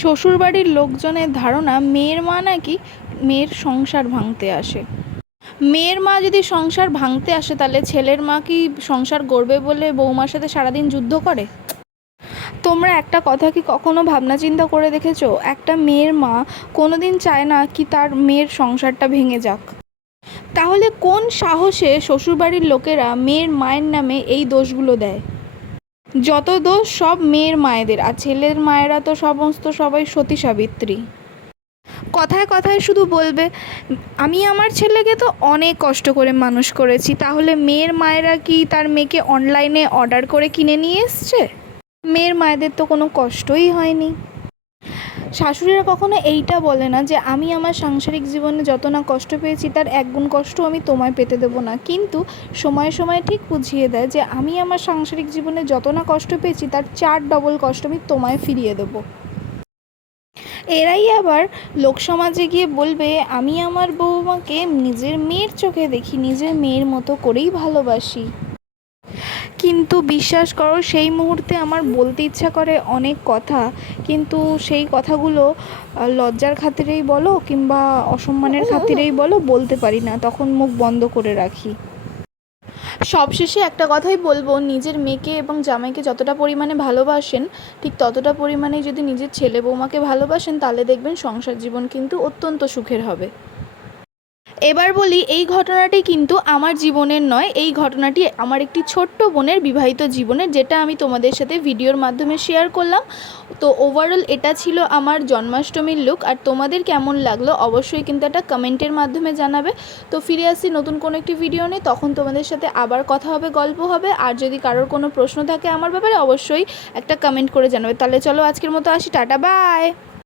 শ্বশুরবাড়ির লোকজনের ধারণা মেয়ের মা নাকি মেয়ের সংসার ভাঙতে আসে। মেয়ের মা যদি সংসার ভাঙতে আসে তাহলে ছেলের মা কি সংসার গড়বে বলে বৌমার সাথে সারাদিন যুদ্ধ করে? তোমরা একটা কথা কি কখনো ভাবনা চিন্তা করে দেখেছো, একটা মেয়ের মা কোনোদিন চায় না কি তার মেয়ের সংসারটা ভেঙে যাক। তাহলে কোন সাহসে শ্বশুরবাড়ির লোকেরা মেয়ের মায়ের নামে এই দোষগুলো দেয়? যত দোষ সব মেয়ের মায়েদের, আর ছেলের মায়েরা তো সবাই সতী সাবিত্রী। কথায় কথায় শুধু বলবে আমি আমার ছেলেকে তো অনেক কষ্ট করে মানুষ করেছি, তাহলে মেয়ের মায়েরা কি তার মেয়েকে অনলাইনে অর্ডার করে কিনে নিয়ে এসছে? মেয়ের মায়েদের তো কোনো কষ্টই হয়নি। শাশুড়িরা কখনো এইটা বলে না যে আমি আমার সাংসারিক জীবনে যত না কষ্ট পেয়েছি তার একগুণ কষ্ট আমি তোমায় পেতে দেবো না, কিন্তু সময়ে সময়ে ঠিক বুঝিয়ে দেয় যে আমি আমার সাংসারিক জীবনে যত না কষ্ট পেয়েছি তার 4 ডবল কষ্ট আমি তোমায় ফিরিয়ে দেবো। এরাই আবার লোকসমাজে গিয়ে বলবে আমি আমার বৌমাকে নিজের মেয়ের চোখে দেখি, নিজের মেয়ের মতো করেই ভালোবাসি। কিন্তু বিশ্বাস করো সেই মুহূর্তে আমার বলতে ইচ্ছা করে অনেক কথা, কিন্তু সেই কথাগুলো লজ্জার খাতিরেই বলো কিংবা অসম্মানের খাতিরেই বলো বলতে পারি না, তখন মুখ বন্ধ করে রাখি। সবশেষে একটা কথাই বলবো, নিজের মেয়েকে এবং জামাইকে যতটা পরিমাণে ভালোবাসেন ঠিক ততটা পরিমাণেই যদি নিজের ছেলে বৌমাকে ভালোবাসেন তাহলে দেখবেন সংসার জীবন কিন্তু অত্যন্ত সুখের হবে। এবার বলি, এই ঘটনাটি কিন্তু আমার জীবনের নয়, এই ঘটনাটি আমার একটি ছোট্ট বোনের বিবাহিত জীবনের, যেটা আমি তোমাদের সাথে ভিডিওর মাধ্যমে শেয়ার করলাম। তো ওভারঅল এটা ছিল আমার জন্মাষ্টমীর লুক, আর তোমাদের কেমন লাগলো অবশ্যই কিন্তু একটা কমেন্টের মাধ্যমে জানাবে। তো ফিরে আসছি নতুন কোনো একটি ভিডিও নিয়ে, তখন তোমাদের সাথে আবার কথা হবে, গল্প হবে। আর যদি কারোর কোনো প্রশ্ন থাকে আমার ব্যাপারে অবশ্যই একটা কমেন্ট করে জানাবে। তাহলে চলো আজকের মতো আসি, টাটা বাই।